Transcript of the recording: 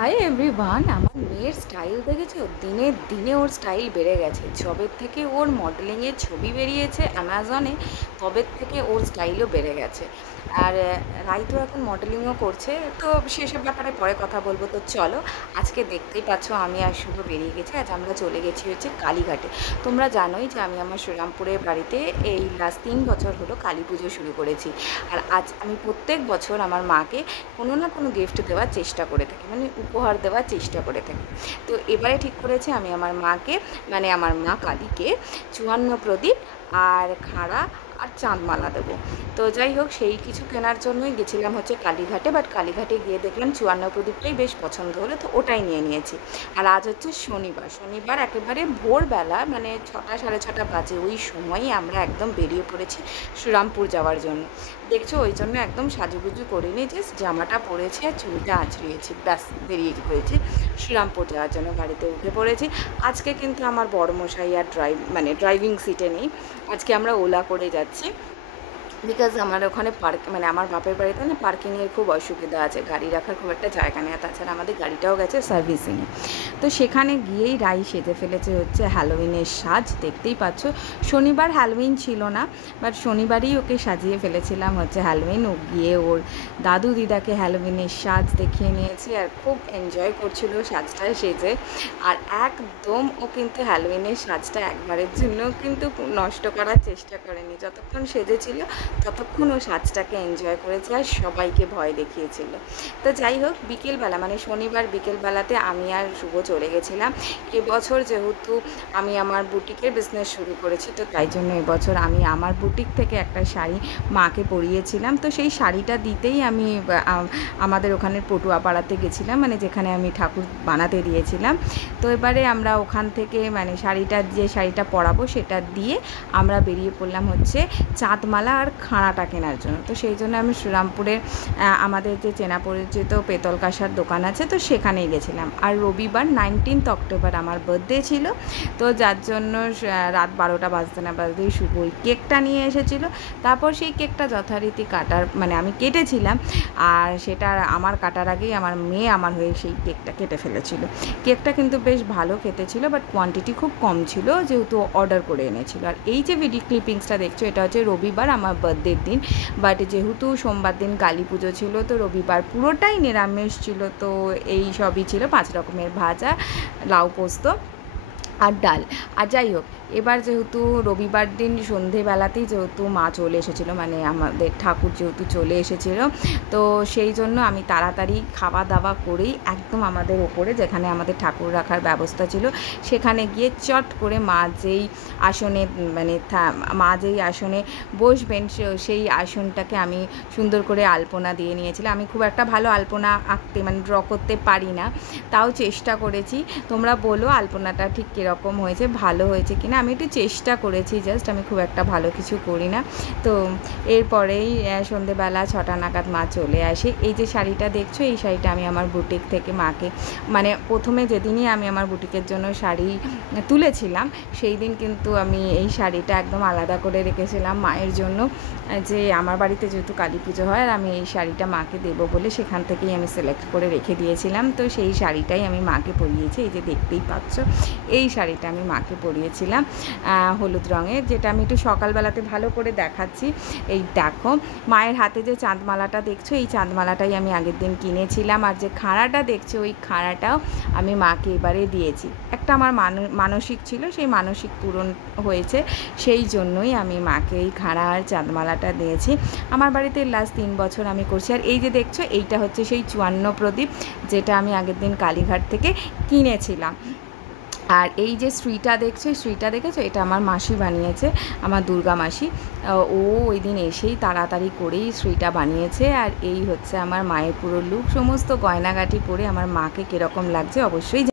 Hi everyone, আমার মেয়ের style দেখেছো? দিনে দিনে ওর স্টাইল বেড়ে গেছে। যবের থেকে ওর মডেলিংয়ের ছবি বেরিয়েছে অ্যামাজনে, তবের থেকে ওর স্টাইলও বেড়ে গেছে। আর রাই তো এখন মডেলিংও করছে, তো সেসব ব্যাপারে পরে কথা বলবো। তো চলো, আজকে দেখতেই পাচ্ছ আমি আর শুভ বেরিয়ে গেছি। আজ আমরা চলে গেছি হচ্ছে কালীঘাটে। তোমরা জানোই যে আমি আমার শ্রীরামপুরের বাড়িতে এই লাস্ট 3 বছর হলো কালী পুজো শুরু করেছি। আর আজ আমি প্রত্যেক বছর আমার মাকে কোনো না কোনো গিফট দেওয়ার চেষ্টা করে থাকি, মানে উপহার দেওয়ার চেষ্টা করে থাকি। তো এবারে ঠিক করেছি আমি আমার মাকে, মানে আমার মা কালীকে 54 প্রদীপ আর খাড়া আর চাঁদমালা দেবো। তো যাই হোক, সেই কিছু কেনার জন্যই গেছিলাম হচ্ছে কালীঘাটে। বাট কালীঘাটে গিয়ে দেখলাম 54 প্রদীপটাই বেশ পছন্দ হলো, তো ওটাই নিয়ে নিয়েছি। আর আজ হচ্ছে শনিবার। শনিবার একেবারে ভোরবেলা, মানে 6টা সাড়ে 6টা বাজে, ওই সময়ই আমরা একদম বেরিয়ে পড়েছি শ্রীরামপুর যাওয়ার জন্য। দেখছো, ওই জন্য একদম সাজুগুজু করে নিয়ে জাস্ট জামাটা পরেছি আর চুলটা আঁচড়িয়েছি, ব্যাস বেরিয়ে পড়েছি শ্রীরামপুর যাওয়ার জন্য। গাড়িতে উঠে পড়েছি। আজকে কিন্তু আমার বড়মশাই আর ড্রাইভিং সিটে নেই। আজকে আমরা ওলা করে যাচ্ছি, বিকজ আমার ওখানে মানে আমার বাপের বাড়িতে না পার্কিংয়ের খুব অসুবিধা আছে, গাড়ি রাখার খুব একটা জায়গা নেই। তাছাড়া আমাদের গাড়িটাও গেছে সার্ভিসিংয়ে। তো সেখানে গিয়েই রাই সেজে ফেলেছে হচ্ছে হ্যালোউইনের সাজ, দেখতেই পাচ্ছ। শনিবার হ্যালোউইন ছিল না, বাট শনিবারই ওকে সাজিয়ে ফেলেছিলাম হচ্ছে হ্যালোউইন। ও গিয়ে ওর দাদু দিদাকে হ্যালোউইনের সাজ দেখিয়ে নিয়েছে আর খুব এনজয় করছিল সাজটা সেজে। আর একদম ও কিন্তু হ্যালোউইনের সাজটা একবারের জন্য কিন্তু নষ্ট করার চেষ্টা করেনি। যতক্ষণ সেজেছিল ততক্ষণ ও সাজটাকে এনজয় করেছে আর সবাইকে ভয় দেখিয়েছিল। তো যাই হোক, বিকেলবেলা মানে শনিবার বিকেলবেলাতে আমি আর শুভ চলে গেছিলাম। এবছর যেহেতু আমি আমার বুটিকের বিজনেস শুরু করেছি, তো তাই জন্য এবছর আমি আমার বুটিক থেকে একটা শাড়ি মাকে পরিয়েছিলাম। তো সেই শাড়িটা দিতেই আমি আমাদের ওখানের পটুয়াপাড়াতে গেছিলাম, মানে যেখানে আমি ঠাকুর বানাতে দিয়েছিলাম। তো এবারে আমরা ওখান থেকে মানে যে শাড়িটা পরাবো সেটা দিয়ে আমরা বেরিয়ে পড়লাম হচ্ছে চাঁদমালা আর খাড়াটা কেনার জন্য। তো সেই জন্য আমি শ্রীরামপুরের আমাদের যে চেনা পরিচিত পেতল কাঁসার দোকান আছে, তো সেখানেই গেছিলাম। আর রবিবার 19 অক্টোবর আমার বার্থডে ছিল, তো যার জন্য রাত 12টা বাজতে না বাজতেই শুভ ওই কেকটা নিয়ে এসেছিলো। তারপর সেই কেকটা যথারীতি কাটার মানে আমি কেটেছিলাম, আর সেটা আমার কাটার আগেই আমার মেয়ে আমার হয়ে সেই কেকটা কেটে ফেলেছিল। কেকটা কিন্তু বেশ ভালো খেতে ছিল, বাট কোয়ান্টিটি খুব কম ছিল যেহেতু অর্ডার করে এনেছিল। আর এই যে ভিডিও ক্লিপিংসটা দেখছো, এটা হচ্ছে রবিবার আমার বার্থডের দিন। বাট যেহেতু সোমবার দিন কালী পুজো ছিল, তো রবিবার পুরোটাই নিরামিষ ছিল। তো এই সবই ছিল, 5 রকমের ভাজা, লাউ পোস্ত আর ডাল। আর যাই হোক, এবার যেহেতু রবিবার দিন সন্ধেবেলাতেই যেহেতু মা চলে এসেছিলো, মানে আমাদের ঠাকুর যেহেতু চলে এসেছিলো, তো সেই জন্য আমি তাড়াতাড়ি খাওয়া দাওয়া করেই একদম আমাদের ওপরে যেখানে আমাদের ঠাকুর রাখার ব্যবস্থা ছিল সেখানে গিয়ে চট করে মা যেই আসনে মানে মা যেই আসনে বসবেন সেই আসনটাকে আমি সুন্দর করে আলপনা দিয়ে নিয়েছিলাম। আমি খুব একটা ভালো আলপনা আঁকতে মানে ড্র করতে পারি না, তাও চেষ্টা করেছি। তোমরা বলো আলপনাটা ঠিক কীরকম হয়েছে, ভালো হয়েছে কিনা। আমি একটু চেষ্টা করেছি, জাস্ট আমি খুব একটা ভালো কিছু করি না। তো এরপরেই সন্ধেবেলা 6টা নাগাদ মা চলে আসে। এই যে শাড়িটা দেখছো, এই শাড়িটা আমি আমার বুটিক থেকে মাকে মানে প্রথমে যেদিনই আমি আমার বুটিকের জন্য শাড়ি তুলেছিলাম সেই দিন কিন্তু আমি এই শাড়িটা একদম আলাদা করে রেখেছিলাম মায়ের জন্য, যে আমার বাড়িতে যেহেতু কালী পুজো হয় আর আমি এই শাড়িটা মাকে দেবো বলে সেখান থেকেই আমি সিলেক্ট করে রেখে দিয়েছিলাম। তো সেই শাড়িটাই আমি মাকে পরিয়েছি। এই যে দেখতেই পাচ্ছ, এই শাড়িটা আমি মাকে পরিয়েছিলাম হলুদ রঙের, যেটা আমি একটু সকালবেলাতে ভালো করে দেখাচ্ছি। এই দেখো, মায়ের হাতে যে চাঁদমালাটা দেখছো, এই চাঁদমালাটাই আমি আগের দিন কিনেছিলাম। আর যে খাড়াটা দেখছো, ওই খাড়াটাও আমি মাকে এবারে দিয়েছি। একটা আমার মানসিক ছিল, সেই মানসিক পূরণ হয়েছে, সেই জন্যই আমি মাকে এই খাড়া আর চাঁদমালাটা দিয়েছি। আমার বাড়িতে লাস্ট 3 বছর আমি করছি। আর এই যে দেখছো, এইটা হচ্ছে সেই 54 প্রদীপ, যেটা আমি আগের দিন কালীঘাট থেকে কিনেছিলাম। আর এই যে শ্রীটা দেখছো, শ্রীটা দেখেছো, এটা আমার মাসি বানিয়েছে, আমার দুর্গা মাসি। ও ওই দিন এসেই তাড়াতাড়ি করেই শ্রীটা বানিয়েছে। আর এই হচ্ছে আমার মায়ের পুরো লুক। সমস্ত গয়নাগাটি পরে আমার মাকে কীরকম লাগছে অবশ্যই